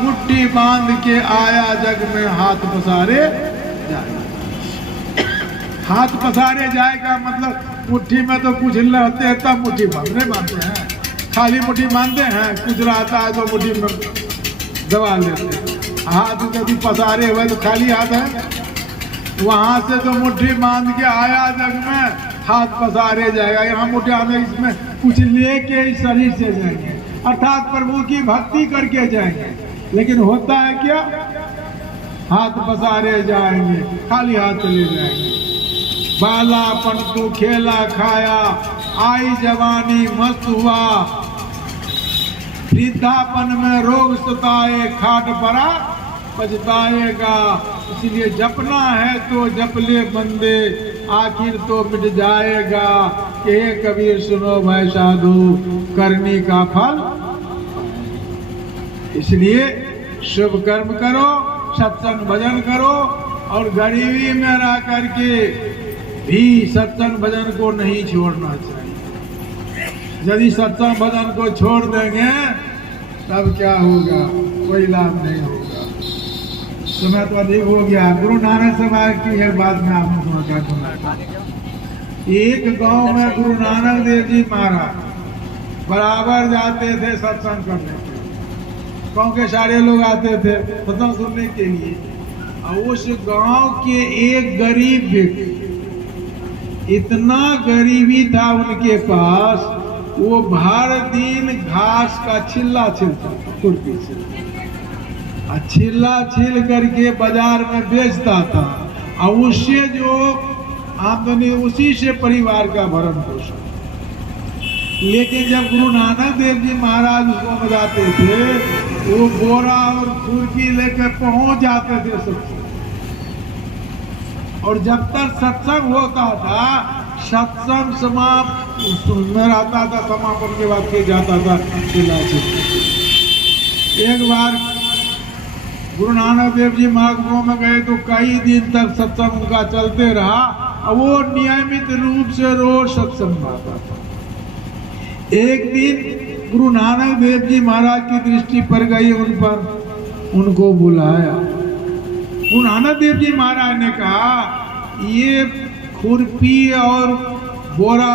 मुट्ठी बांध के आया जग में हाथ पसारे जाएगा। हाथ पसारे जाएगा मतलब मुट्ठी में तो कुछ रहते हैं तब मुट्ठी बांधते हैं, खाली मुट्ठी बांधते हैं, कुछ रहता है तो मुट्ठी में दबा लेते हैं। हाथ कभी पसारे हुए तो खाली हाथ है, वहां से तो मुट्ठी बांध के आया जग में हाथ पसारे जाएगा। यहाँ मुट्ठी आने इसमें कुछ लेके इस शरीर से जाएंगे, अर्थात प्रभु की भक्ति करके जाएंगे, लेकिन होता है क्या, हाथ पसारे जाएंगे, खाली हाथ चले जाएंगे। बालापन को खेला खाया, आई जवानी मस्त हुआ, वृद्धापन में रोग सताए, खाट पड़ा पछताएगा। इसलिए जपना है तो जप ले बंदे, आखिर तो मिट जाएगा। हे कबीर सुनो भाई साधु, करनी का फल। इसलिए शुभ कर्म करो, सत्संग भजन करो, और गरीबी में रह करके भी सत्संग भजन को नहीं छोड़ना चाहिए। यदि सत्संग भजन को छोड़ देंगे तब क्या होगा, कोई लाभ नहीं होगा। समय तो अधिक हो गया। गुरु नानक समाज की एक बात मैं आपको सुना। एक गांव में गुरु नानक देव जी महाराज बराबर जाते थे सत्संग करने के, गांव के सारे लोग आते थे सत्संग सुनने के लिए। और उस गांव के एक गरीब व्यक्ति, इतना गरीबी था उनके पास, वो भर दिन घास का छिल्ला छिलता, खुरपी से छिल्ला छिल करके बाजार में बेचता था, और उससे जो आमदनी उसी से परिवार का भरण पोषण। लेकिन जब गुरु नानक देव जी महाराज उसको बजाते थे, वो बोरा और खुरपी लेकर पहुंच जाते थे सत्संग। और जब तक सत्संग होता था, सत्संग समाप्त में रहता था, समापन के बाद फिर जाता था छिल्ला छिल। एक बार गुरु नानक देव जी महाराज में गए तो कई दिन तक सत्संग उनका चलते रहा, और वो नियमित रूप से रोज सत्संग आता था। एक दिन गुरु नानक देव जी महाराज की दृष्टि पड़ गई उन पर, उनको बुलाया। गुरु नानक देव जी महाराज ने कहा, ये खुरपी और बोरा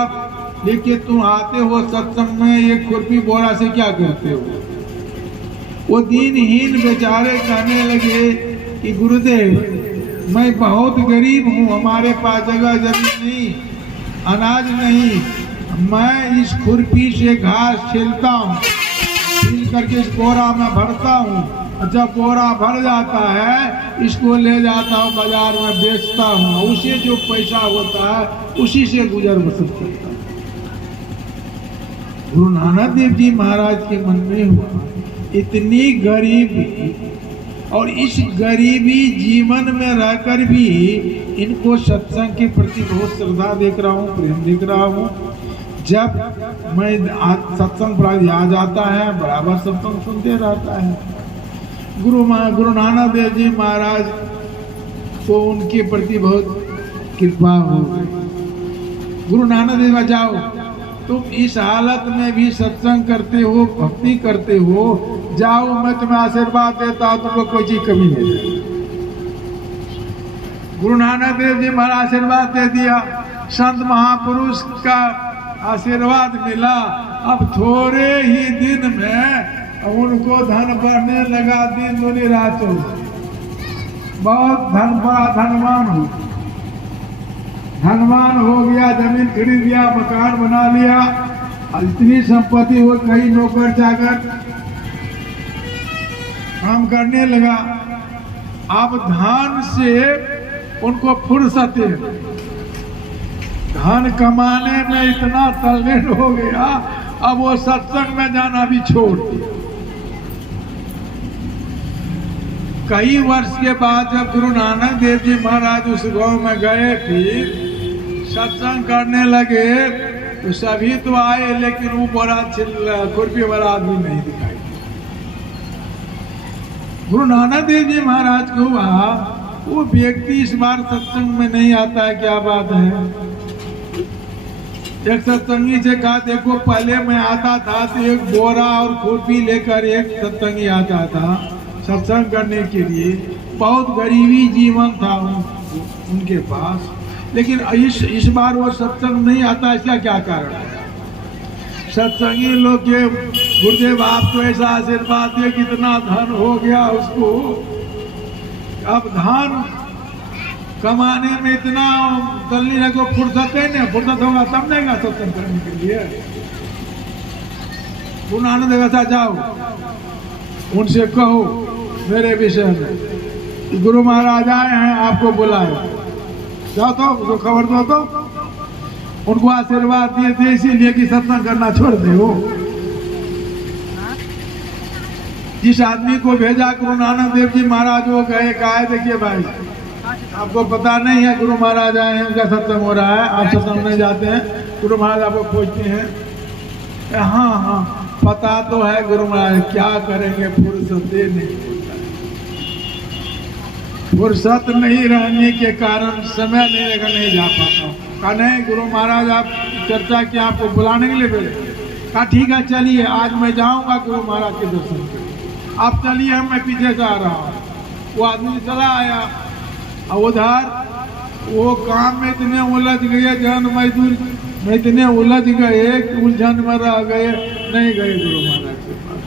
लेके तुम आते हो सत्संग में, ये खुरपी बोरा से क्या करते हो? वो दीनहीन बेचारे कहने लगे कि गुरुदेव मैं बहुत गरीब हूँ, हमारे पास जगह जमीन नहीं, अनाज नहीं, मैं इस खुरपी से घास छीलता हूँ, छील करके इस बोरा में भरता हूँ, जब बोरा भर जाता है इसको ले जाता हूँ बाजार में बेचता हूँ, उसे जो पैसा होता है उसी से गुजर बसर करता है। गुरु नानक देव जी महाराज के मन में हुआ, इतनी गरीबी, और इस गरीबी जीवन में रहकर भी इनको सत्संग के प्रति बहुत श्रद्धा देख रहा हूँ, प्रेम देख रहा हूँ। जब मैं सत्संग पर आ जाता है बराबर सत्संग सुनते रहता है। गुरु नानक देव जी महाराज को उनके प्रति बहुत कृपा हो गई। गुरु नानक देव जाओ, तुम इस हालत में भी सत्संग करते हो, भक्ति करते हो, जाओ मैं तुम्हें आशीर्वाद देता हूं, तुमको कोई चीज कमी नहीं है। गुरु नानक देव जी महाराज आशीर्वाद दे दिया, संत महापुरुष का आशीर्वाद मिला। अब थोड़े ही दिन में उनको धन बढ़ने लगा, दिन दूनी रात चौगुनी, बहुत धनवान हो गया, जमीन खरीद लिया, मकान बना लिया, इतनी संपत्ति हो, कई नौकर चाकर काम करने लगा। अब धन से उनको फुर्सत है, धन कमाने में इतना तल्लीन हो गया, अब वो सत्संग में जाना भी छोड़ दिया। कई वर्ष के बाद जब गुरु नानक देव जी महाराज उस गांव में गए, फिर सत्संग करने लगे, तो सभी तो आए, लेकिन वो बड़ा खुरपी वाला आदमी नहीं दिखाई। गुरु नानक देव जी महाराज को हुआ, वो व्यक्ति इस बार सत्संग में नहीं आता है, क्या बात है? एक सत्संगी से कहा, देखो पहले मैं आता था तो एक बोरा और खुरपी लेकर एक सत्संगी आता था, सत्संग करने के लिए। बहुत गरीबी जीवन था उनके पास, लेकिन इस बार वो सत्संग नहीं आता। इसका क्या कारण है? सत्संगी लोग के गुरुदेव आपको ऐसा आशीर्वाद दिए, कितना धन हो गया उसको। अब धन कमाने में इतना दल्ली है को फुर्सत है नहीं, फुर्सत होगा तब नहीं गा सत्संग करने के लिए। पूर्ण आनंद देवता जाओ, उनसे कहो मेरे विषय में, गुरु महाराज आए हैं आपको बुलाए, जाओ तो उसको खबर दो, तो उनको आशीर्वाद दिए थे इसीलिए कि सत्संग करना छोड़ दे। वो जिस आदमी को भेजा गुरु नानक देव जी महाराज, वो गए, कहा देखिए भाई आपको पता नहीं है गुरु महाराज आए हैं, उनका सत्संग हो रहा है, आप सत्संग नहीं जाते हैं, गुरु महाराज आपको खोजते हैं। हाँ हाँ पता तो है गुरु महाराज, क्या करेंगे, फुर्सत नहीं होता, फुर्सत नहीं रहने के कारण समय नहीं रहेगा, नहीं जा पाता। कहा नहीं गुरु महाराज आप चर्चा की, आपको बुलाने के लिए भेजे। कहा ठीक है चलिए, आज मैं जाऊंगा गुरु महाराज के दर्शन के लिए, आप चलिए मैं पीछे से आ रहा हूँ। वो आदमी चला आया, और उधर वो काम में इतने उलझ गए, जन मजदूर में इतने उलझ गए, उलझन में रह गए, नहीं गए गुरु महाराज के पास।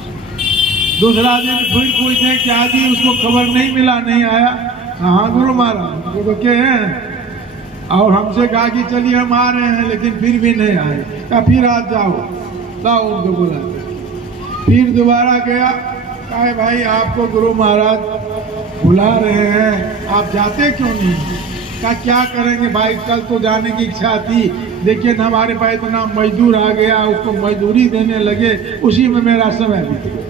दूसरा दिन फिर पूछे क्या जी, उसको खबर नहीं मिला, नहीं आया। हाँ गुरु महाराज वो तो क्या है, और हमसे कहा कि चलिए हम आ रहे हैं, लेकिन फिर भी नहीं आए। कहा फिर आज जाओ, लाओ उनको बुला। फिर दोबारा गया, कहा भाई आपको गुरु महाराज बुला रहे हैं, आप जाते क्यों नहीं? कहा क्या करेंगे भाई, कल तो जाने की इच्छा थी, देखिए न हमारे पास इतना मजदूर आ गया, उसको मजदूरी देने लगे, उसी में मेरा समय बीत गया।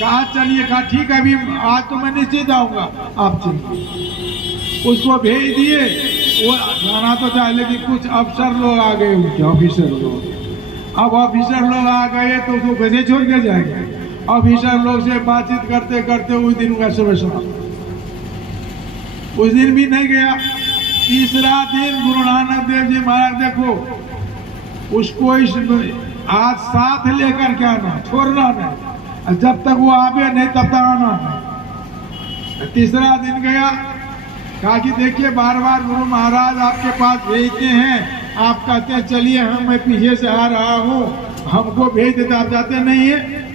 कहा चलिए, कहा ठीक है अभी आज तो मैं नीचे जाऊंगा, आप चलिए। उसको भेज दिए, वो जाना तो चाहे, लेकिन कुछ अफसर लोग आ गए, उनके ऑफिसर लोग। अब ऑफिसर लोग आ गए तो उसको कैसे छोड़ के जाएंगे? ऑफिसर लोग से बातचीत करते करते उस दिन का सुबह शाम, उस दिन भी नहीं गया। तीसरा दिन गुरु नानक देव जी महाराज देखो उसको आज साथ लेकर के आना, छोड़ना नहीं, जब तक वो आवे नहीं तब तक आना नहीं। तीसरा दिन गया, कहा कि देखिए बार बार गुरु महाराज आपके पास भेजते हैं, आप कहते हैं चलिए हम मैं पीछे से आ रहा हूँ, हमको भेज देते, आप जाते नहीं है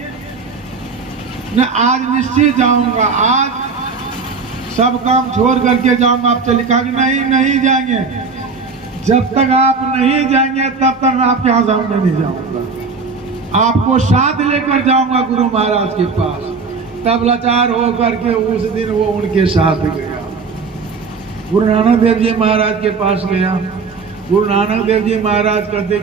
न। आज निश्चित जाऊंगा, आज सब काम छोड़ करके जाऊंगा, आप चलिए। कहा कि नहीं नहीं जाएंगे, जब तक आप नहीं जाएंगे तब तक मैं आपके यहाँ सामने नहीं जाऊंगा, आपको साथ लेकर जाऊंगा गुरु महाराज के पास। तब लाचार होकर के उस दिन वो उनके साथ गया, गुरु नानक देव जी महाराज के पास गया। गुरु नानक देव जी महाराज कहते